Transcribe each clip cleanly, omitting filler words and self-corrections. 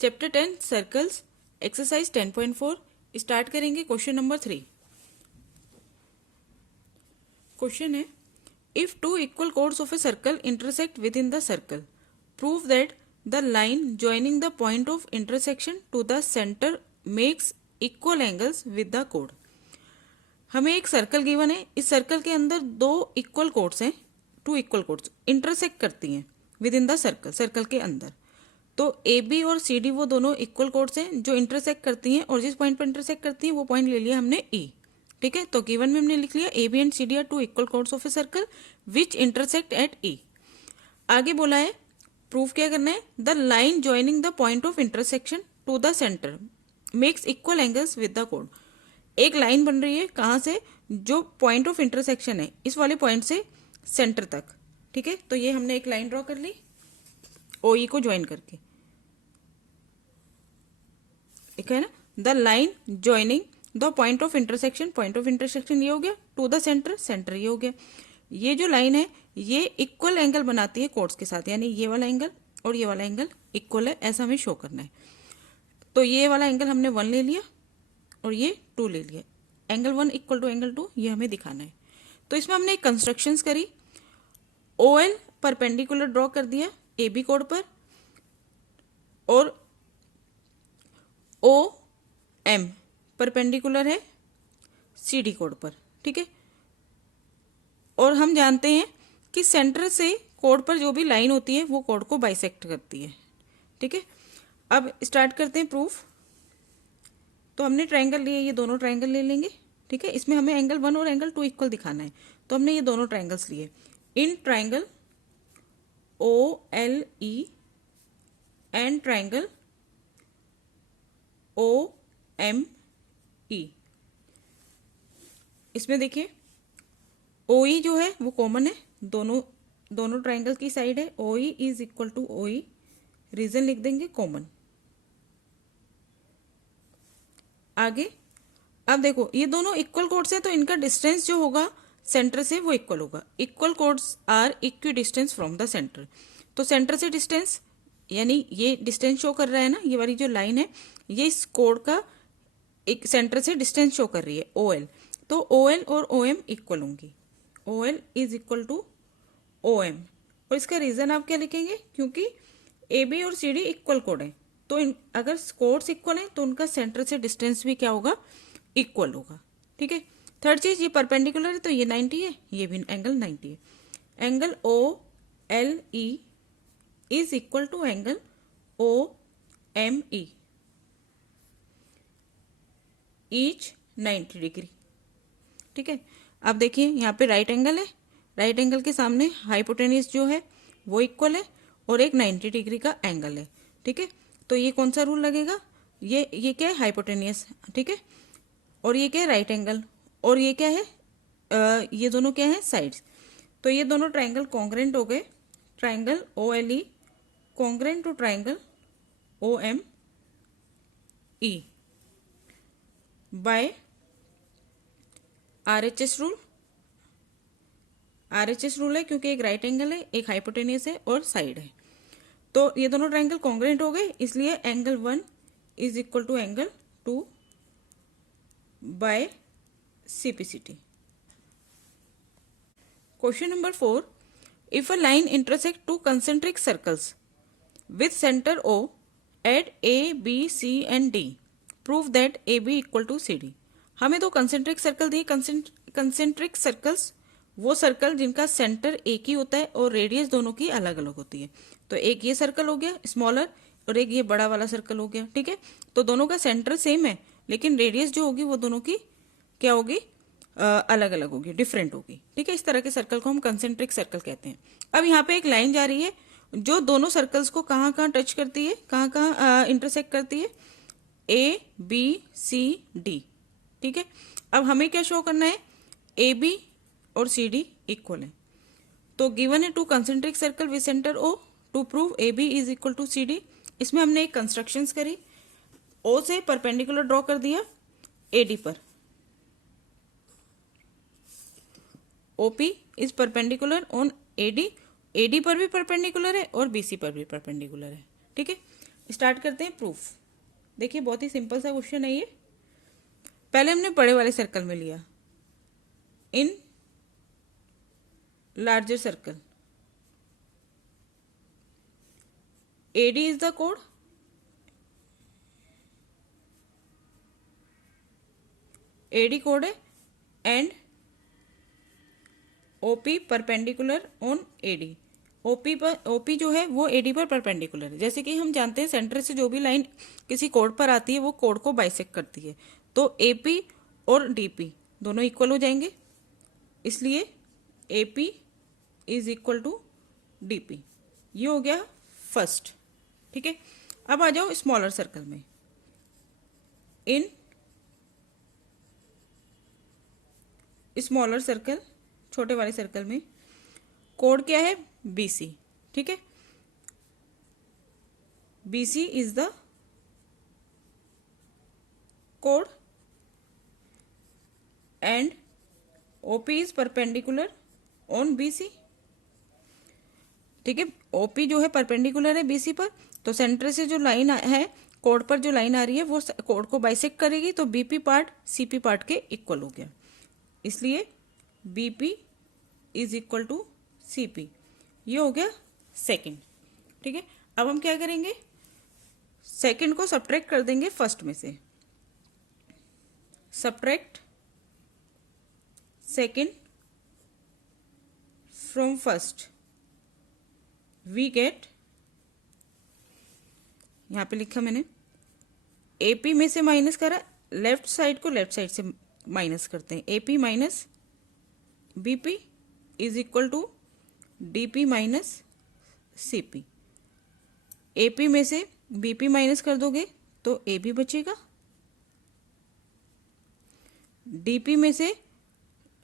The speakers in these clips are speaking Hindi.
चैप्टर 10 सर्कल्स एक्सरसाइज 10.4 स्टार्ट करेंगे। Question number 3। क्वेश्चन है, if two equal chords of a circle intersect within the circle, prove that the line joining the point of intersection to the centre makes equal angles with the कोड। हमें एक सर्कल गिवन है, इस सर्कल के अंदर दो इक्वल कोड्स हैं, टू इक्वल कोड्स इंटरसेक्ट करती हैं with in the circle, circle के अंदर। तो ए बी और सी डी वो दोनों इक्वल कोड्स हैं जो इंटरसेक्ट करती हैं, और जिस पॉइंट पर इंटरसेक्ट करती हैं वो पॉइंट ले लिया हमने ई। ठीक है, तो गिवन में हमने लिख लिया A B and C D are two equal chords of a circle which intersect at E. आगे बोला है प्रूफ क्या करना है, the line joining the point of intersection to the centre makes equal angles with the कोड। एक लाइन बन रही है कहाँ से, जो पॉइंट ऑफ इंटरसेक्शन है इस वाले पॉइंट से सेंटर तक। ठीक है, तो ये हमने एक लाइन ड्रॉ कर ली ओ ई को ज्वाइन करके, ठीक है ना। The line joining the point of intersection, point of intersection ये हो गया, टू द सेंटर, सेंटर ये हो गया। ये जो लाइन है ये इक्वल एंगल बनाती है कोड्स के साथ, यानी ये वाला एंगल और ये वाला एंगल इक्वल है, ऐसा हमें शो करना है। तो ये वाला एंगल हमने 1 ले लिया और ये 2 ले लिया, एंगल 1 इक्वल टू एंगल 2 ये हमें दिखाना है। तो इसमें हमने एक कंस्ट्रक्शंस करी, ओ एल परपेंडिकुलर ड्रॉ कर दिया ए बी कोड पर, और ओ एम परपेंडिकुलर है सी डी कोड पर। ठीक है, और हम जानते हैं कि सेंटर से कोड पर जो भी लाइन होती है वो कोड को बाइसेक्ट करती है। ठीक है, अब स्टार्ट करते हैं प्रूफ। तो हमने ट्रायंगल लिए, ये दोनों ट्रायंगल ले लेंगे। ठीक है, इसमें हमें एंगल 1 और एंगल 2 इक्वल दिखाना है, तो हमने ये दोनों ट्रायंगल्स लिए। In triangle O L E and triangle O M E, इसमें देखिए ओ ई जो है वो कॉमन है, दोनों ट्रायंगल की साइड है। O E is equal to O E, reason लिख देंगे कॉमन। आगे अब देखो ये दोनों इक्वल कोड्स हैं, तो इनका डिस्टेंस जो होगा सेंटर से वो इक्वल होगा। Equal chords are equidistant from the centre. तो सेंटर से डिस्टेंस, यानी ये डिस्टेंस शो कर रहा है ना, ये वाली जो लाइन है ये इस कोड का एक सेंटर से डिस्टेंस शो कर रही है ओ एल। तो ओ एल और ओ एम इक्वल होंगी, O L is equal to O M. और इसका रीजन आप क्या लिखेंगे, क्योंकि ए बी और सी डी इक्वल कोड है, तो अगर कोड्स इक्वल है तो उनका सेंटर से डिस्टेंस भी क्या होगा, इक्वल होगा। ठीक है, थर्ड चीज ये परपेंडिकुलर है तो ये 90 है, ये भी एंगल 90 है। Angle O L E is equal to angle O M E, each 90 degree. ठीक है, अब देखिए यहाँ पे राइट एंगल है, राइट एंगल के सामने हाइपोटेन्यूज जो है वो इक्वल है, और एक 90 डिग्री का एंगल है। ठीक है, तो ये कौन सा रूल लगेगा, ये क्या है, हाइपोटेनियस। ठीक है, और ये क्या है, राइट एंगल, और ये क्या है, ये दोनों क्या है, साइड्स। तो ये दोनों ट्राइंगल कॉन्ग्रेंट हो गए, triangle O L E congruent to triangle O M E by RHS rule. RHS rule है क्योंकि एक राइट एंगल है, एक हाइपोटेनियस है और साइड है। तो ये दोनों ट्राइंगल कॉन्ग्रेंट हो गए, इसलिए angle 1 is equal to angle 2 by CPCT। Question number 4, if a line intersect two concentric circles with centre O at A B C and D, prove that AB equal to CD। हमें दो कंसेंट्रिक सर्कल दिए। कंसेंट्रिक सर्कल्स वो सर्कल जिनका सेंटर एक ही होता है और रेडियस दोनों की अलग अलग होती है। तो एक ये सर्कल हो गया स्मॉलर, और एक ये बड़ा वाला सर्कल हो गया। ठीक है, तो दोनों का सेंटर सेम है, लेकिन रेडियस जो होगी वो दोनों की क्या होगी, अलग अलग होगी, डिफरेंट होगी। ठीक है, इस तरह के सर्कल को हम कंसेंट्रिक सर्कल कहते हैं। अब यहाँ पे एक लाइन जा रही है जो दोनों सर्कल्स को कहाँ कहाँ टच करती है, कहाँ कहाँ इंटरसेक्ट करती है, A B C D। ठीक है, अब हमें क्या शो करना है, ए बी और सी डी इक्वल है। तो गिवन है two concentric circle with centre O, to prove A B is equal to C D. इसमें हमने एक कंस्ट्रक्शंस करी, ओ से परपेंडिकुलर ड्रॉ कर दिया ए डी पर, OP is perpendicular on A D पर भी परपेंडिकुलर है और BC पर भी परपेंडिकुलर है। ठीक है, स्टार्ट करते हैं प्रूफ। देखिए बहुत ही सिंपल सा क्वेश्चन है ये। पहले हमने बड़े वाले सर्कल में लिया, in larger circle AD is the कोड, AD कोड है, and OP perpendicular on AD। OP जो है वो AD पर परपेंडिकुलर है। जैसे कि हम जानते हैं सेंटर से जो भी लाइन किसी कोड पर आती है वो कोड को बाइसेक्ट करती है, तो AP और DP दोनों इक्वल हो जाएंगे, इसलिए AP is equal to DP। ये हो गया फर्स्ट। ठीक है, अब आ जाओ स्मॉलर सर्कल में। इन स्मॉलर सर्कल, छोटे वाले सर्कल में कोड क्या है, BC। ठीक है, BC is the code and OP is perpendicular on BC। ठीक है, OP जो है परपेंडिकुलर है BC पर, तो सेंटर से जो लाइन है, कोड पर जो लाइन आ रही है वो कोड को बाइसेक्ट करेगी, तो BP पार्ट CP पार्ट के इक्वल हो गया, इसलिए BP is equal to CP। ये हो गया सेकंड। ठीक है, अब हम क्या करेंगे, सेकंड को सब्ट्रैक्ट कर देंगे फर्स्ट में से। Subtract second from first, we get, यहां पे लिखा मैंने AP में से माइनस करा, लेफ्ट साइड को लेफ्ट साइड से माइनस करते हैं, AP minus BP is equal to DP minus CP। AP में से BP माइनस कर दोगे तो AB बचेगा, DP में से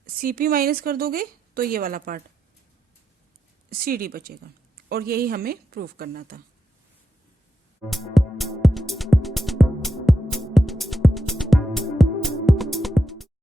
CP माइनस कर दोगे तो ये वाला पार्ट CD बचेगा, और यही हमें प्रूव करना था।